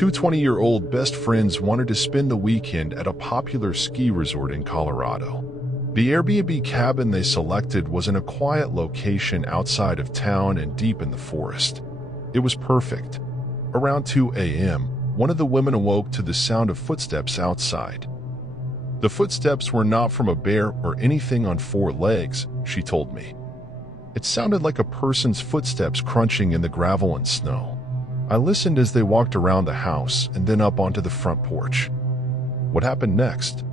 Two 20-year-old best friends wanted to spend the weekend at a popular ski resort in Colorado. The Airbnb cabin they selected was in a quiet location outside of town and deep in the forest. It was perfect. Around 2 a.m., one of the women awoke to the sound of footsteps outside. The footsteps were not from a bear or anything on four legs, she told me. It sounded like a person's footsteps crunching in the gravel and snow. I listened as they walked around the house and then up onto the front porch. What happened next?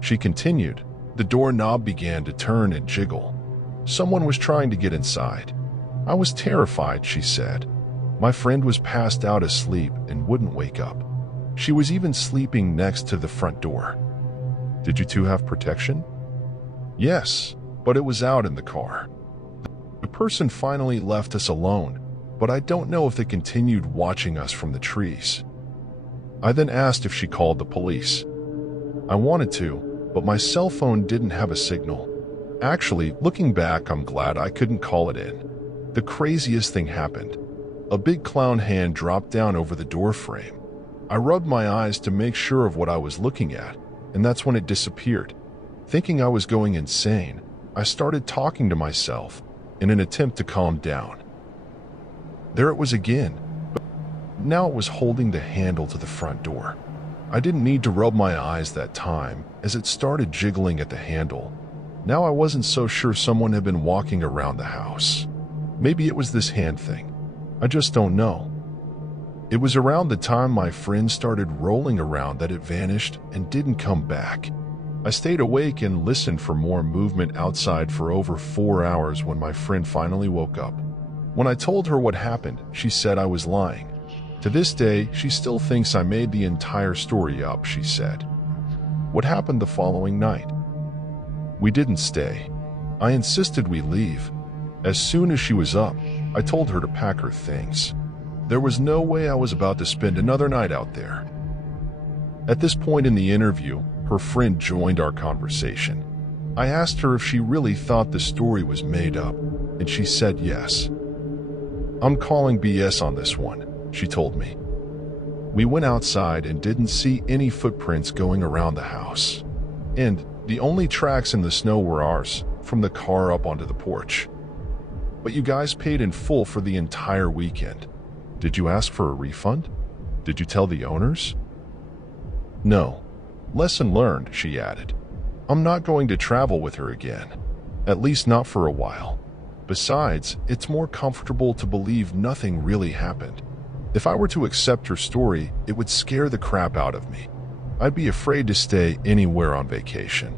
She continued. The doorknob began to turn and jiggle. Someone was trying to get inside. I was terrified, she said. My friend was passed out asleep and wouldn't wake up. She was even sleeping next to the front door. Did you two have protection? Yes, but it was out in the car. The person finally left us alone, but I don't know if they continued watching us from the trees. I then asked if she called the police. I wanted to, but my cell phone didn't have a signal. Actually, looking back, I'm glad I couldn't call it in. The craziest thing happened. A big clown hand dropped down over the door frame. I rubbed my eyes to make sure of what I was looking at, and that's when it disappeared. Thinking I was going insane, I started talking to myself in an attempt to calm down. There it was again, but now it was holding the handle to the front door. I didn't need to rub my eyes that time, as it started jiggling at the handle. Now I wasn't so sure someone had been walking around the house. Maybe it was this hand thing. I just don't know. It was around the time my friend started rolling around that it vanished and didn't come back. I stayed awake and listened for more movement outside for over 4 hours when my friend finally woke up. When I told her what happened, she said I was lying. To this day, she still thinks I made the entire story up, she said. What happened the following night? We didn't stay. I insisted we leave. As soon as she was up, I told her to pack her things. There was no way I was about to spend another night out there. At this point in the interview, her friend joined our conversation. I asked her if she really thought the story was made up, and she said yes. I'm calling BS on this one, she told me. We went outside and didn't see any footprints going around the house. And the only tracks in the snow were ours, from the car up onto the porch. But you guys paid in full for the entire weekend. Did you ask for a refund? Did you tell the owners? No. Lesson learned, she added. I'm not going to travel with her again. At least not for a while. Besides, it's more comfortable to believe nothing really happened. If I were to accept her story, it would scare the crap out of me. I'd be afraid to stay anywhere on vacation.